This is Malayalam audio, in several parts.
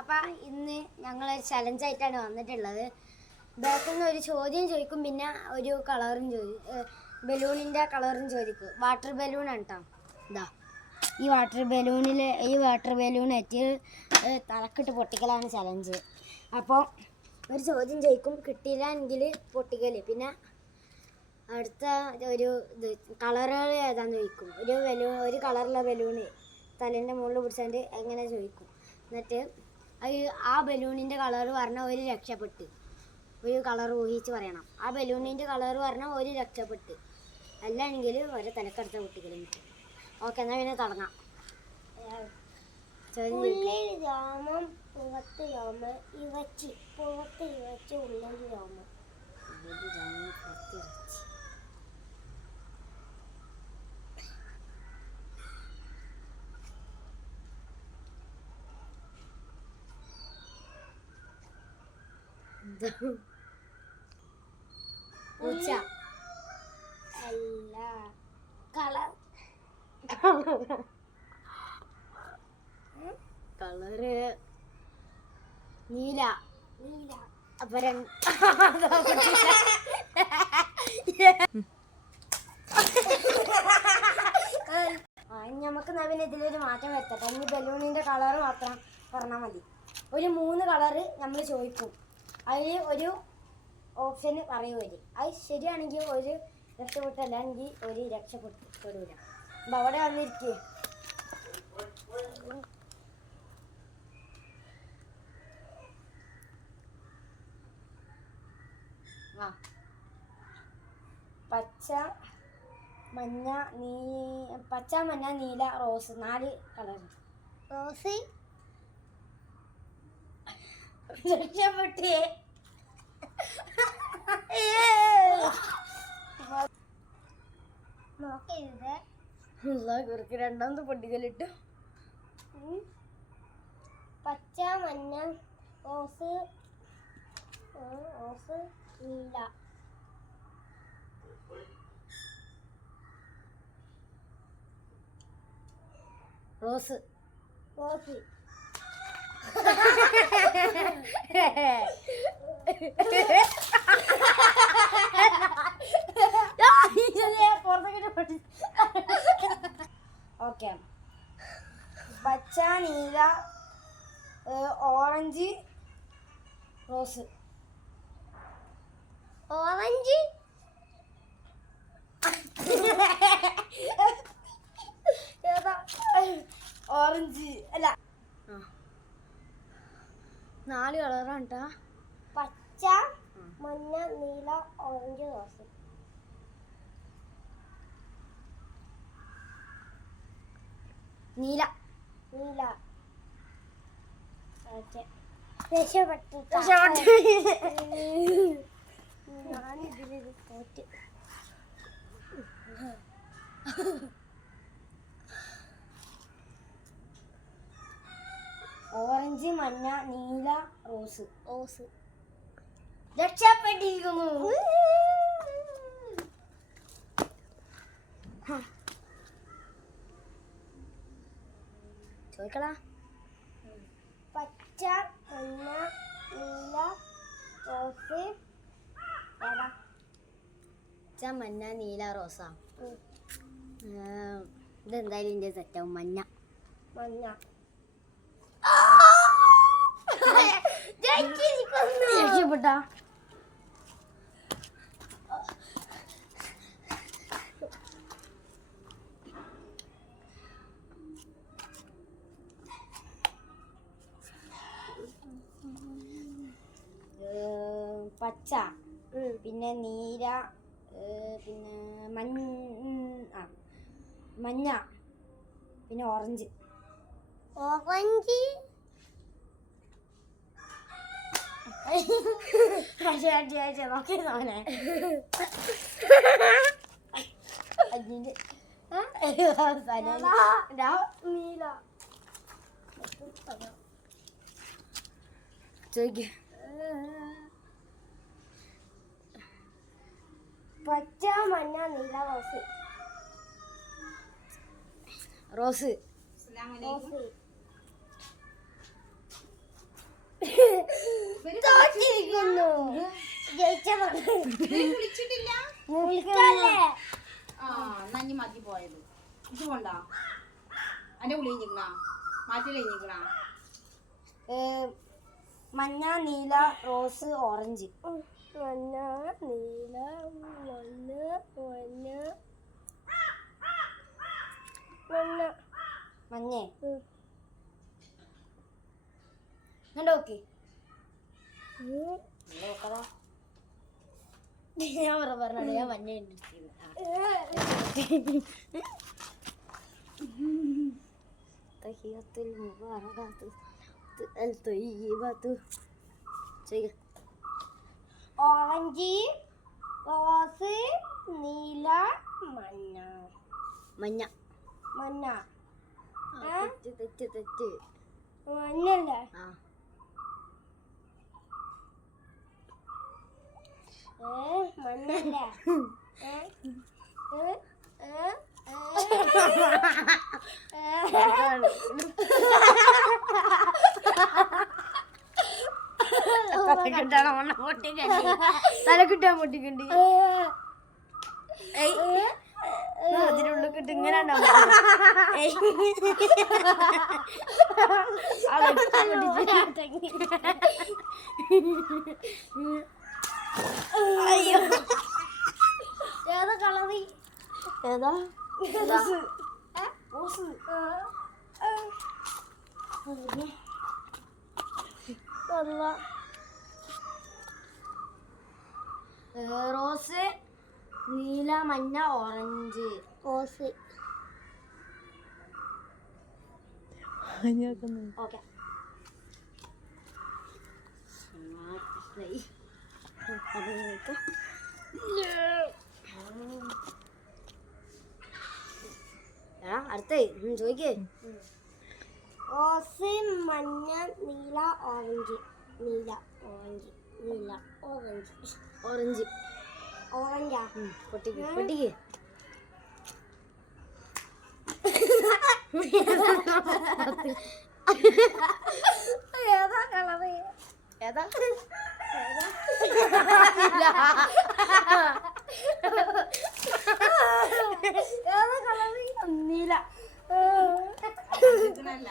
അപ്പം ഇന്ന് ഞങ്ങളൊരു ചലഞ്ചായിട്ടാണ് വന്നിട്ടുള്ളത്. ബാക്കിൽ നിന്ന് ഒരു ചോദ്യം ചോദിക്കും, പിന്നെ ഒരു കളറും ബലൂണിൻ്റെ കളറും ചോദിക്കും. വാട്ടർ ബലൂണാണ് കേട്ടോ. ഇതാ ഈ വാട്ടർ ബലൂണേറ്റ് തലക്കിട്ട് പൊട്ടിക്കലാണ് ചലഞ്ച്. അപ്പോൾ ഒരു ചോദ്യം ചോദിക്കും, കിട്ടിയില്ലെങ്കിൽ പൊട്ടിക്കൽ. പിന്നെ അടുത്ത ഒരു കളറുകൾ ഏതാന്ന് ചോദിക്കും. ഒരു കളറുള്ള ബലൂണ് തലേൻ്റെ മുകളിൽ പിടിച്ചാണ്ട് എങ്ങനെ ചോദിക്കും. എന്നിട്ട് ആ ബലൂണിൻ്റെ കളർ പറഞ്ഞാൽ ഒരു രക്ഷപ്പെട്ട്. ഒരു കളർ ഊഹിച്ച് പറയണം. ആ ബലൂണിൻ്റെ കളർ പറഞ്ഞാൽ ഒരു രക്ഷപ്പെട്ട്, അല്ലാണെങ്കിൽ ഒരു തലക്കടുത്ത കുട്ടികളും കിട്ടും. ഓക്കെ, എന്നാൽ പിന്നെ തുടങ്ങാം. രോമം പുറത്ത് രോമം ഇറച്ചി പുറത്ത് ഇറച്ചി ഉള്ളിൽ രോമം പുറത്ത് ഇറച്ചി. പൂച്ച അല്ല. കളർ കളറ് നീല. അപ്പൊ നമുക്ക് നവീന ഇതിലൊരു മാറ്റം വരുത്തട്ടെ. ഇനി ബലൂണിന്റെ കളറ് മാത്രം പറഞ്ഞാൽ മതി. ഒരു 3 കളറ് നമ്മൾ ചോദിക്കും. അതിൽ ഒരു ഓപ്ഷൻ പറയുമോ. അത് ശരിയാണെങ്കിൽ ഒരു രക്ഷപ്പെട്ടല്ലെങ്കിൽ ഒരു രക്ഷപ്പെടൂല. അപ്പം അവിടെ വന്നിരിക്കേ. പച്ച മഞ്ഞ നീല റോസ്. 4 കളർ. റോസ് രക്ഷപ്പെട്ടേ. നോക്കരുത്. കുറുക്ക് രണ്ടാമത് പൊട്ടിക്കലിട്ടു. പച്ച മഞ്ഞ റോസ് നീല. റോസ്. ഓക്കെ, പച്ച നീല ഓറഞ്ച് റോസ്. ഓറഞ്ച് ഓറഞ്ച് അല്ല, 4 കളറാണ് കേട്ടോ. പച്ച മഞ്ഞ നീല ഓറഞ്ച് റോസ്. നീല. രക്ഷപ്പെട്ടു. ഞാനിതിൽ തോറ്റ്. ഓറഞ്ച് മഞ്ഞ നീല റോസ്. രക്ഷപ്പെട്ടിരിക്കുന്നു. ചോദിക്കളാ. പച്ച മഞ്ഞ നീല റോസ്. പച്ച മഞ്ഞ നീല റോസാ. ഇതെന്തായാലും ഇന്ത്യ സെറ്റാവും. മഞ്ഞ. രക്ഷപ്പെട്ട. പച്ച, പിന്നെ നീല, പിന്നെ മഞ്ഞ, പിന്നെ ഓറഞ്ച്. നോക്കിയിരുന്നോനെ. നീല ചോദിക്ക. പച്ച മഞ്ഞ നീല റോസ്. റോസ്. വിളിച്ചിട്ടില്ല മുൾക്കല്ലേ ആ നഞ്ഞി മതി പോയത് ഇത് കൊണ്ടാ അന്റെ ഉള്ളി കഴിഞ്ഞിക്കണ മാറ്റി കഴിഞ്ഞിക്കണ മഞ്ഞ നീല റോസ് ഓറഞ്ച് മഞ്ഞ നീല മഞ്ഞ മഞ്ഞ മഞ്ഞ മഞ്ഞേ നോക്കി ഞാൻ പറഞ്ഞോ ഞാൻ മഞ്ഞ തഹിയത്തുൽ മുബാറകാത്ത് അൽ തയ്യിബത്തു ചെയ്യ ഓറഞ്ച് റോസ് നീല മഞ്ഞ മഞ്ഞ മഞ്ഞ തെറ്റ് മഞ്ഞല്ലേ ആ മഞ്ഞല്ലേ തലക്കിട്ടാ പൊട്ടിക്കണ്ടി അതിനുള്ളിൽ കിട്ടി ഇങ്ങനെ അയ്യോ ഏതാ കളറി ഏതാ റോസ് റോസ് നീല മഞ്ഞ ഓറഞ്ച് റോസ് ഓക്കെ അടുത്ത ചോദിക്കേ റോസ് മഞ്ഞ നീല ഓറഞ്ച് നീല ഓറഞ്ച് നീല ഓറഞ്ച് ഓറഞ്ച് ഓറഞ്ചാ പൊട്ടിക്ക് ഏതാ കളറ് ഏതാ ഏതാ കളറ് നീല ഇതിനല്ല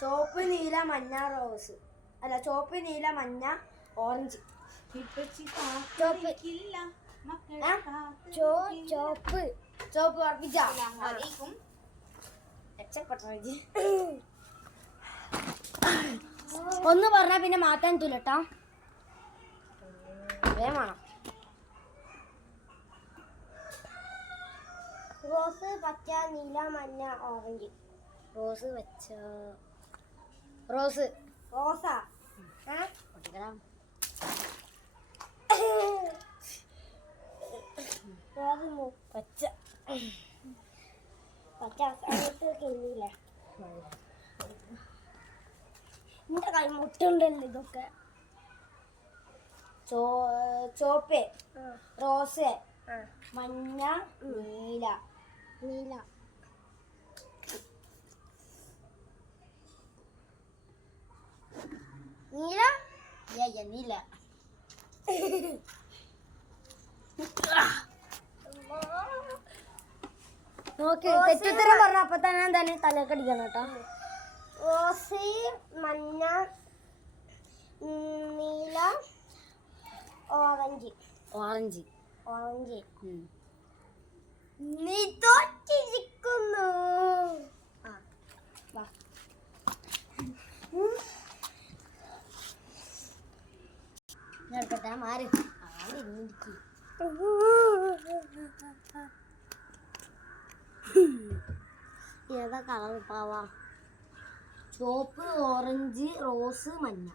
ചോപ്പ് നീല മഞ്ഞ റോസ് അല്ല ചോപ്പ് നീല മഞ്ഞ ഓറഞ്ച് ചോപ്പില്ല ചോപ്പ് ചോപ്പ് ഉറപ്പിച്ച വലൈക്കും ഒന്ന് പറഞ്ഞാ പിന്നെ മാറ്റാൻ തുലട്ടാ വേണം റോസ് പച്ച നീല മഞ്ഞ ഓറഞ്ച് റോസ് വെച്ച റോസ് റോസാ പൊട്ടിക്കലാം റോസ് പച്ച പച്ച സമയത്ത് കിന്നില്ല എന്റെ കൈ മുട്ടുണ്ടല്ലോ ഇതൊക്കെ ചോപ്പ് ആ, റോസ് ആ. മഞ്ഞ നീല നീല നീല നീല നോക്കി തെറ്റുത്തരം പറഞ്ഞ അപ്പൊ തന്നെ എന്തായാലും തലക്കടിക്കണം കേട്ടോ റോസ് മഞ്ഞ നീല ഓറഞ്ച് ഓറഞ്ച് ഓറഞ്ച് നീ തോറ്റിരിക്കുന്നു ആ വാ ഞാൻ എടുക്കട്ടെ മാറി ആളിരുന്നിരിക്കും ഏതാ കളർ പാവാ ചോപ്പ് ഓറഞ്ച് റോസ് മഞ്ഞ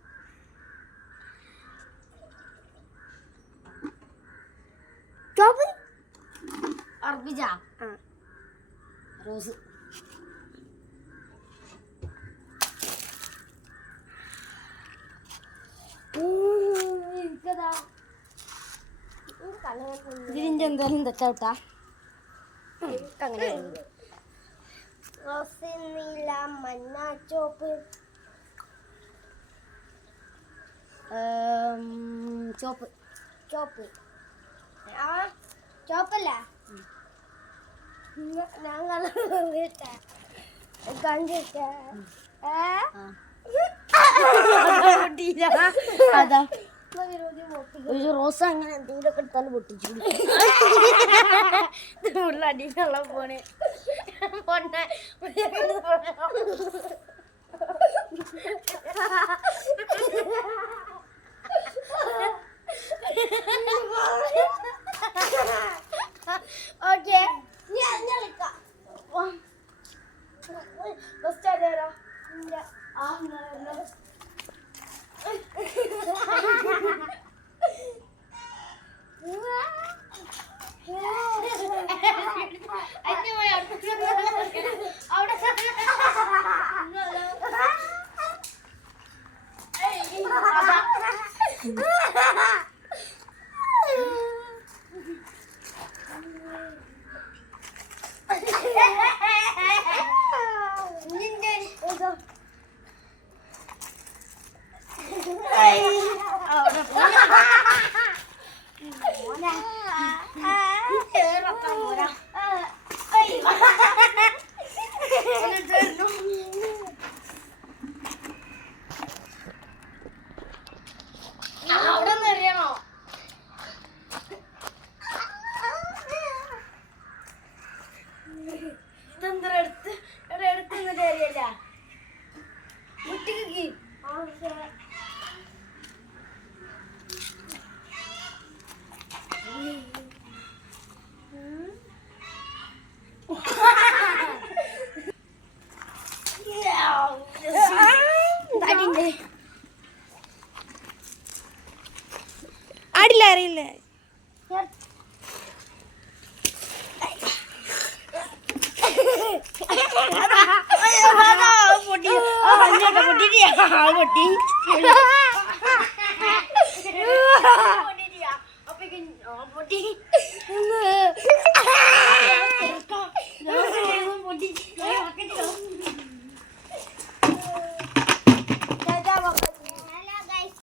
ചോപ്പ് അർപ്പിച്ച ആ റോസ് എനിക്കതാ ഇതിന്റെ എന്തായാലും തെറ്റാട്ടാ അങ്ങനെ റോസ് നീല മഞ്ഞ ചുവപ്പ് ചോപ്പ്. ചുവപ്പ് ആ ചുവപ്പല്ല ഞാൻ കണ്ടിട്ട് അതാ ഒരു റോസ അങ്ങനെ എന്തെങ്കിലുമൊക്കെ എടുത്താൽ പൊട്ടിച്ചു അടിയിലുള്ള പോണേ പൊണ്ണ ഓക്കെ ഞാൻ കളിക്കാം ഫസ്റ്റ് ആരാ അവിടെ നിന്ന് എറിയണോ? ഇതെന്താ എടുത്ത് എടുത്തുന്നിട്ട് എറിയല്ല മുട്ടിക്ക് ആടില്ല അറിയില്ലേ പൊട്ടി